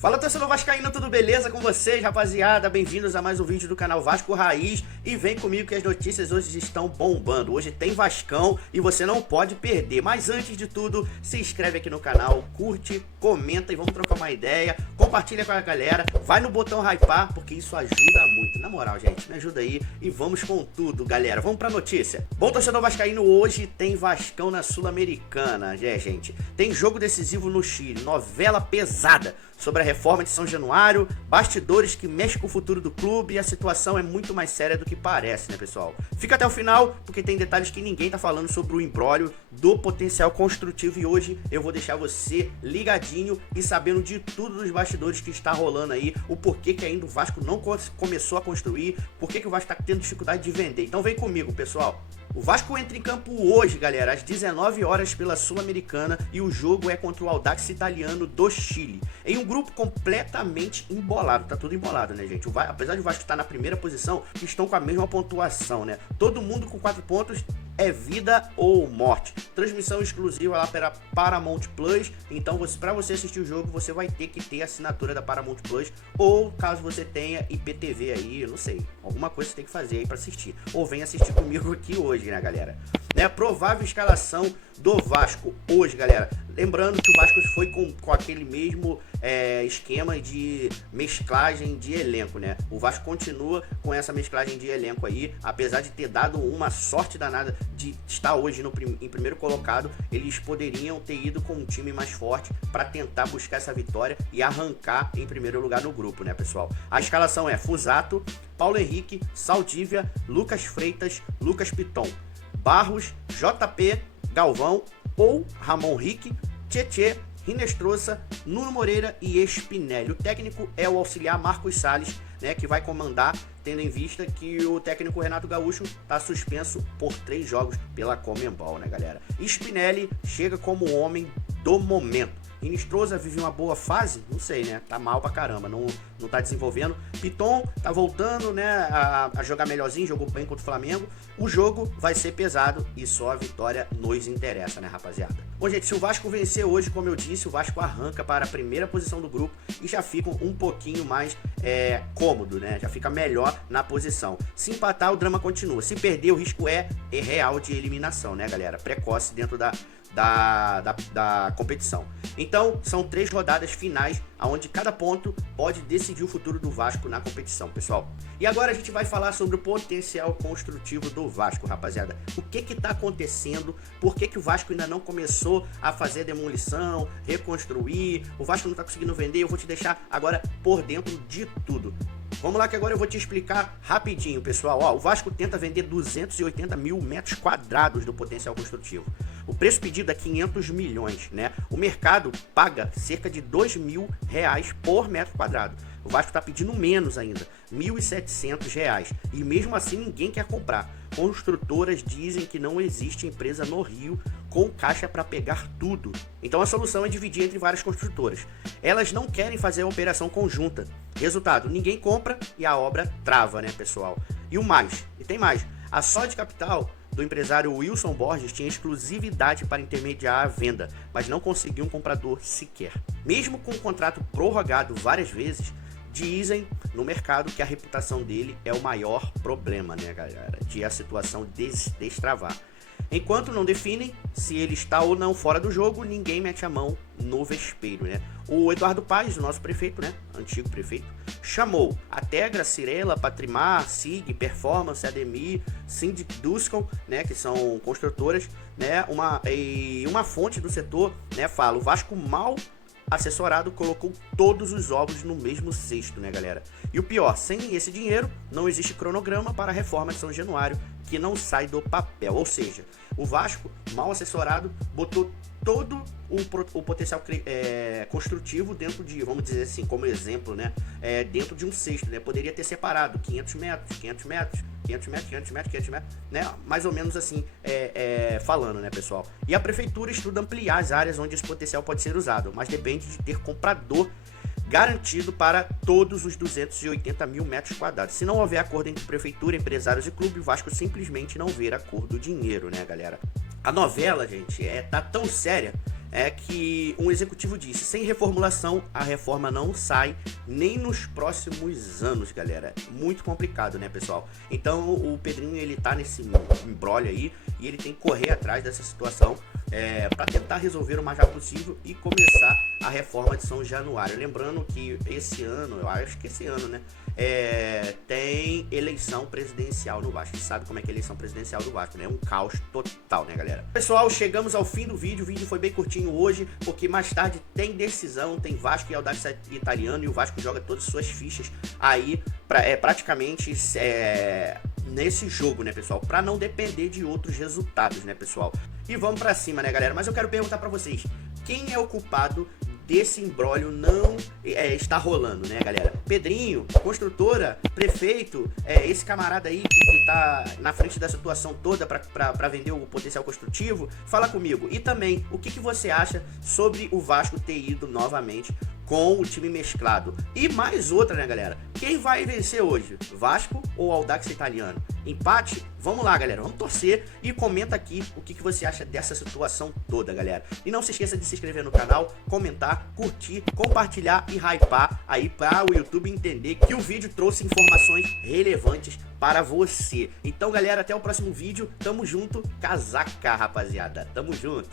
Fala, torcedor vascaíno, tudo beleza com vocês, rapaziada? Bem-vindos a mais um vídeo do canal Vasco Raiz e vem comigo que as notícias hoje estão bombando. Hoje tem Vascão e você não pode perder. Mas antes de tudo, se inscreve aqui no canal, curte, comenta e vamos trocar uma ideia. Compartilha com a galera, vai no botão hypar porque isso ajuda muito. Na moral, gente, me ajuda aí e vamos com tudo, galera. Vamos pra notícia. Bom, torcedor vascaíno, hoje tem Vascão na Sul-Americana, gente. Tem jogo decisivo no Chile, novela pesada sobre a reforma de São Januário, bastidores que mexem com o futuro do clube e a situação é muito mais séria do que parece, né, pessoal? Fica até o final, porque tem detalhes que ninguém tá falando sobre o imbróglio do potencial construtivo e hoje eu vou deixar você ligadinho e sabendo de tudo dos bastidores que está rolando aí, o porquê que ainda o Vasco não começou a construir, porquê que o Vasco tá tendo dificuldade de vender. Então vem comigo, pessoal. O Vasco entra em campo hoje, galera, às 19 horas pela Sul-Americana e o jogo é contra o Audax Italiano do Chile. Em um grupo completamente embolado, tá tudo embolado, né, gente? Apesar de o Vasco estar na primeira posição, estão com a mesma pontuação, né? Todo mundo com 4 pontos é vida ou morte. Transmissão exclusiva lá para Paramount Plus, então para você assistir o jogo, você vai ter que ter a assinatura da Paramount Plus, ou caso você tenha IPTV aí, eu não sei, alguma coisa você tem que fazer aí para assistir, ou vem assistir comigo aqui hoje, né, galera? Né, provável escalação do Vasco hoje, galera. Lembrando que o Vasco foi com aquele mesmo esquema de mesclagem de elenco, né? O Vasco continua com essa mesclagem de elenco aí, apesar de ter dado uma sorte danada de estar hoje em primeiro colocado, eles poderiam ter ido com um time mais forte para tentar buscar essa vitória e arrancar em primeiro lugar no grupo, né, pessoal? A escalação é Fusato, Paulo Henrique, Saldívia, Lucas Freitas, Lucas Piton, Barros, JP, Galvão ou Ramon Rick, Tietê, Rinestrosa, Nuno Moreira e Spinelli. O técnico é o auxiliar Marcos Salles, né, que vai comandar, tendo em vista que o técnico Renato Gaúcho está suspenso por 3 jogos pela Conmebol, né, galera? Spinelli chega como homem do momento. Rinestrosa vive uma boa fase? Não sei, né? Tá mal pra caramba, não tá desenvolvendo. Piton tá voltando, né, a jogar melhorzinho, jogou bem contra o Flamengo. O jogo vai ser pesado e só a vitória nos interessa, né, rapaziada? Bom, gente, se o Vasco vencer hoje, como eu disse, o Vasco arranca para a primeira posição do grupo e já fica um pouquinho mais cômodo, né? Já fica melhor na posição. Se empatar, o drama continua. Se perder, o risco é real de eliminação, né, galera? Precoce dentro da competição. Então, são 3 rodadas finais, onde cada ponto pode decidir o futuro do Vasco na competição, pessoal. E agora a gente vai falar sobre o potencial construtivo do Vasco, rapaziada. O que tá acontecendo? Por que o Vasco ainda não começou a fazer demolição, reconstruir? O Vasco não tá conseguindo vender? Eu vou te deixar agora por dentro de tudo. Vamos lá que agora eu vou te explicar rapidinho, pessoal. Ó, o Vasco tenta vender 280 mil metros quadrados do potencial construtivo. O preço pedido é 500 milhões, né? O mercado paga cerca de 2 mil reais por metro quadrado. O Vasco está pedindo menos ainda, R$ 1.700. E mesmo assim ninguém quer comprar. Construtoras dizem que não existe empresa no Rio com caixa para pegar tudo. Então a solução é dividir entre várias construtoras. Elas não querem fazer a operação conjunta. Resultado, ninguém compra e a obra trava, né, pessoal? E tem mais. A Sode Capital do empresário Wilson Borges tinha exclusividade para intermediar a venda, mas não conseguiu um comprador sequer. Mesmo com o contrato prorrogado várias vezes, dizem no mercado que a reputação dele é o maior problema, né, galera? De a situação destravar. Enquanto não definem se ele está ou não fora do jogo, ninguém mete a mão no vespeiro, né? O Eduardo Paes, o nosso prefeito, né? Antigo prefeito, chamou a Tegra, Cirela, Patrimar, SIG, Performance, Ademir, Syndic Duscon, né? Que são construtoras, né? Uma fonte do setor, né? Fala, o Vasco mal assessorado colocou todos os ovos no mesmo cesto, né, galera? E o pior, sem esse dinheiro, não existe cronograma para a reforma de São Januário, que não sai do papel. Ou seja, o Vasco, mal assessorado, botou todo o potencial construtivo dentro de, vamos dizer assim, como exemplo, né, dentro de um cesto, né? Poderia ter separado 500 metros, 500 metros, 500 metros, 500 metros, 500 metros, né? Mais ou menos assim, falando, né, pessoal? E a prefeitura estuda ampliar as áreas onde esse potencial pode ser usado, mas depende de ter comprador garantido para todos os 280 mil metros quadrados. Se não houver acordo entre prefeitura, empresários e clube, o Vasco simplesmente não vê a cor do dinheiro, né, galera? A novela, gente, tá tão séria é que um executivo disse: sem reformulação, a reforma não sai nem nos próximos anos, galera. Muito complicado, né, pessoal? Então o Pedrinho, ele tá nesse imbróglio aí e ele tem que correr atrás dessa situação para tentar resolver o mais rápido possível e começar a reforma de São Januário. Lembrando que esse ano, eu acho que esse ano, né, tem eleição presidencial no Vasco. Você sabe como é que é a eleição presidencial do Vasco, né? É um caos total, né, galera? Pessoal, chegamos ao fim do vídeo. O vídeo foi bem curtinho hoje, porque mais tarde tem decisão, tem Vasco e Audax Italiano, e o Vasco joga todas as suas fichas aí, praticamente nesse jogo, né, pessoal? Pra não depender de outros resultados, né, pessoal? E vamos pra cima, né, galera? Mas eu quero perguntar pra vocês: quem é o culpado desse imbróglio não está rolando, né, galera? Pedrinho, construtora, prefeito, esse camarada aí que tá na frente da situação toda para vender o potencial construtivo? Fala comigo. E também, o que você acha sobre o Vasco ter ido novamente com o time mesclado? E mais outra, né, galera? Quem vai vencer hoje? Vasco ou Audax Italiano? Empate? Vamos lá, galera. Vamos torcer e comenta aqui o que você acha dessa situação toda, galera. E não se esqueça de se inscrever no canal, comentar, curtir, compartilhar e hypar aí para o YouTube entender que o vídeo trouxe informações relevantes para você. Então, galera, até o próximo vídeo. Tamo junto. Casaca, rapaziada. Tamo junto.